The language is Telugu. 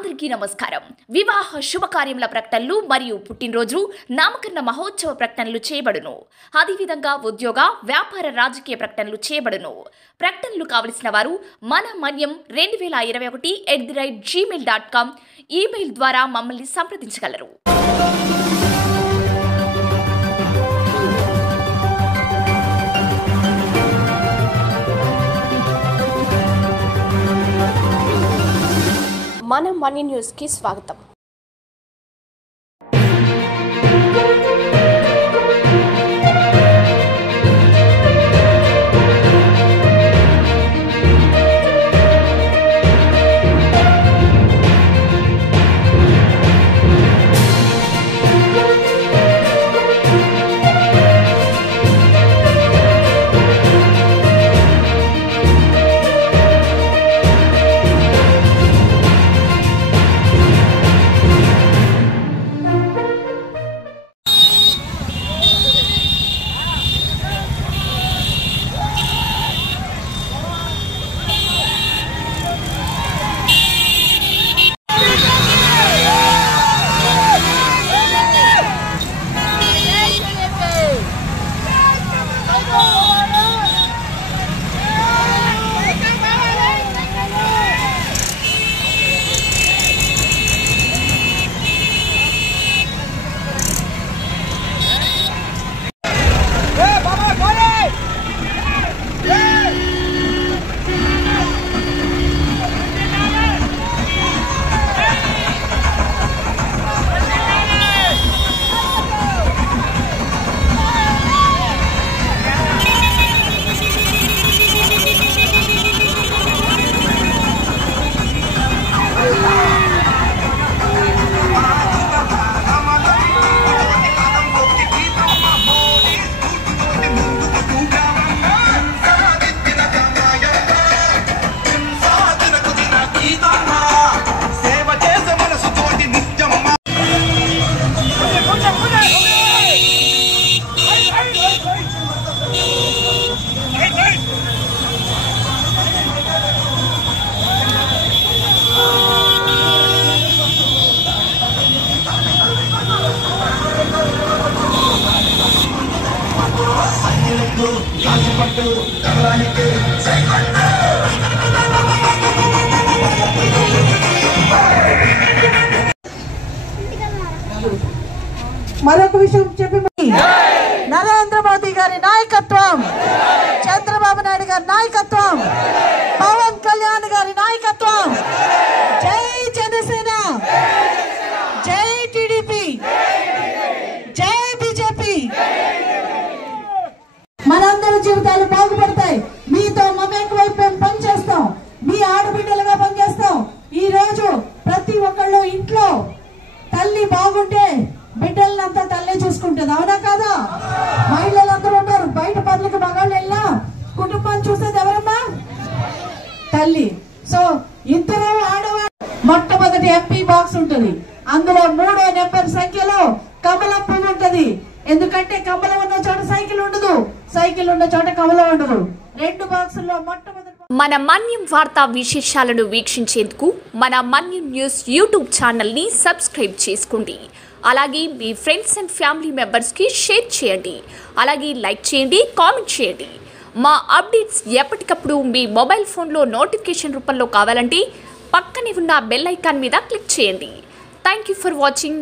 అందరికీ నమస్కారం. వివాహ శుభకార్యముల ప్రకటనలు మరియు పుట్టినరోజు నామకరణ మహోత్సవ ప్రకటనలు చేయబడును. అదేవిధంగా ఉద్యోగ వ్యాపార రాజకీయ ప్రకటనలు చేయబడును. ప్రకటనలు కావలసిన వారు మన మన్యం 2021@gmail.com ఈమెయిల్ ద్వారా మమ్మల్ని సంప్రదించగలరు. మన మనీ న్యూస్కి స్వాగతం. మరొక విషయం చెప్పి నరేంద్ర మోదీ గారి నాయకత్వం, చంద్రబాబు నాయుడు గారి నాయకత్వం, పవన్ కళ్యాణ్ గారి నాయకత్వం. జై జనసేన, జై టీడీపీ, జై బీజేపీ. మనందరి జీవితాలు బాగుపడతాయి. మీతో మమేక వైపు పనిచేస్తాం, మీ ఆడబిడ్డలుగా పనిచేస్తాం. ఈ రోజు ప్రతి ఒక్కళ్ళు ఇంట్లో తల్లి బాగుంటే బిడ్డలంతా తల్లే చూసుకుంటుంది, అవునా కాదా? మహిళలందరూ ఉంటారు, బయట పనులకు మగాళ్ళు వెళ్ళినా కుటుంబాన్ని చూసేది ఎవరమ్మా? తల్లి. సో ఇద్దరు ఆడవాళ్ళు. మొట్టమొదటి ఎంపీ బాక్స్ ఉంటుంది, అందులో 3వ నెంబర్ సంఖ్యలో కమలం పువ్వు ఉంటది. ఎందుకంటే కమలం ఉన్న చోట సైకిల్ ఉండదు, సైకిల్ ఉన్న చోట కమలం ఉండదు. 2 బాక్సుల్లో మొట్టమొదటి. మన మన్యం వార్తా విశేషాలను వీక్షించేందుకు మన మన్యం న్యూస్ యూట్యూబ్ ఛానల్ని సబ్స్క్రైబ్ చేసుకోండి. అలాగే మీ ఫ్రెండ్స్ అండ్ ఫ్యామిలీ మెంబర్స్కి షేర్ చేయండి. అలాగే లైక్ చేయండి, కామెంట్ చేయండి. మా అప్డేట్స్ ఎప్పటికప్పుడు మీ మొబైల్ ఫోన్లో నోటిఫికేషన్ రూపంలో కావాలంటే పక్కనే ఉన్న బెల్ ఐకాన్ మీద క్లిక్ చేయండి. Thank you for watching.